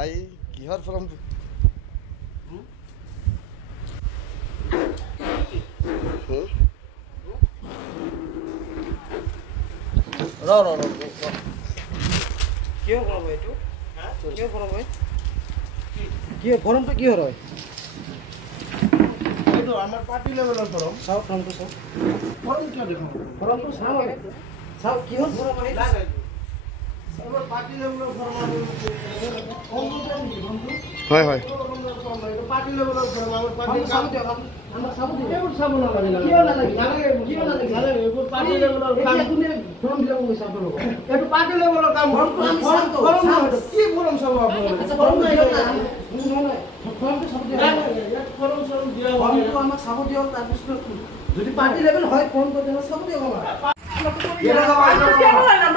ভাই কিহৰ ফৰ্ম কিয় ফৰ্মটো কি হয় এইটো আমাৰ পাৰ্টি লেভেলৰ ফৰ্ম চাওক ফৰ্মটো চাওক ফৰ্ম কিয় দেখোন ফৰ্মটো চাওক কিহৰ ফৰ্ম হয় আমাৰ পাৰ্টি লেভেলৰ ফৰ্ম হয় হয় পাৰ্টি লেভেলৰ ফৰ্ম আমাৰ পাৰ্টি চাব দিয়ক আমাৰ চাব দিয়ক এইবোৰ চাব নালাগে কিয় নালাগে কিয় নালাগে এইবোৰ পাৰ্টি লেভেলৰ কাম কোনে ফৰ্ম বিলাক গৈছে আপোনালোক এইটো পাৰ্টি লেভেলৰ কাম ফৰ্মটো আমি চাম তো কি ফৰ্ম চাব আচ্ছা ফৰ্মটো চাব দিয়ক ফৰ্ম চাব দিয়া ফৰ্মটো আমাক চাব দিয়ক তাৰপিছত যদি পাৰ্টি লেভেল হয় ফৰ্মটো তেনে চাব দিয়ক আমাক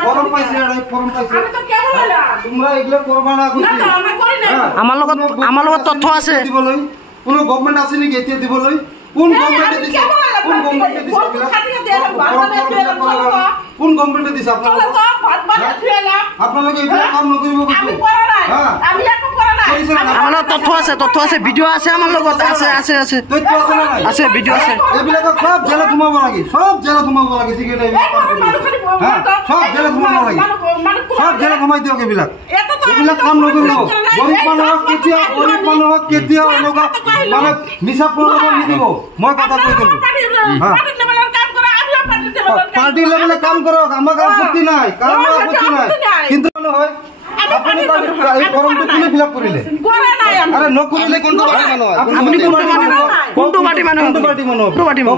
ফৰ্ম পাইছে আৰু ফৰ্ম পাইছে আমি তো কেৱল হলা তোমৰা এগুলো কৰবা না কইছি না আমৰা কৰি না আমাৰ লগত তথ্য আছে দিবলৈ কোন গভর্নমেন্ট আছে নেকি এতিয়া দিবলৈ কোন গভর্নমেন্টে দিছে কোন গভর্নমেন্টে দিছে কোন গভর্নমেন্টে দিছে আপোনালোকে এইবিলাক কাম নকৰিব কৈছো আমি একো কৰা নাই আমাৰ তথ্য আছে ভিডিঅ' আছে আমাৰ লগত আছে তথ্য আছে না নাই আছে ভিডিঅ' আছে এইবিলাক সব জেলত সোমাব লাগে সিগাৰেট সব জেলত সোমাব লাগে সব জেলত সোমাই দিয়ক এইবিলাক কাম নকৰিব গৰীব মানুহক কেতিয়া এনেকুৱা মানে মিছা প্ৰলোভন নিদিব মই কথা কৈ দিলোঁ পাৰ্টি লেভেলে কাম কৰক আমাৰ আপত্তি নাই কিন্তু নহয় আপুনি এই ফৰ্মটো কোনে ফিল আপ কৰিলে আৰে নকৰিলে কোনটো পাৰ্টি মানুহ আপুনি কোনটো পাৰ্টি মানুহ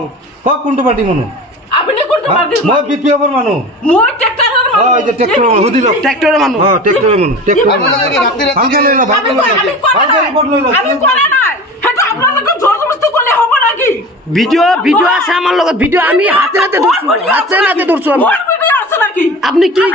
কোনটো পাৰ্টি মানুহ আপুনি কোনটো পাৰ্টি মই বিপিএফৰ মানুহ মই ট্ৰেক্টৰৰ মানুহ এই যে ট্ৰেক্টৰৰ সুধিল ট্ৰেক্টৰৰ মানুহ ভালকে লৈ লওক ভালকে ৰিপৰ্ট লৈ লওক আমি কৰা নাই হেতু আপোনালোকে জোৰ জবৰদস্তি কৰিলে হ'ব নেকি ভিডিঅ' আছে আমাৰ লগত ভিডিঅ' আমি হাতে ধৰছো আমি ভিডিঅ' আছে নেকি আপনি কি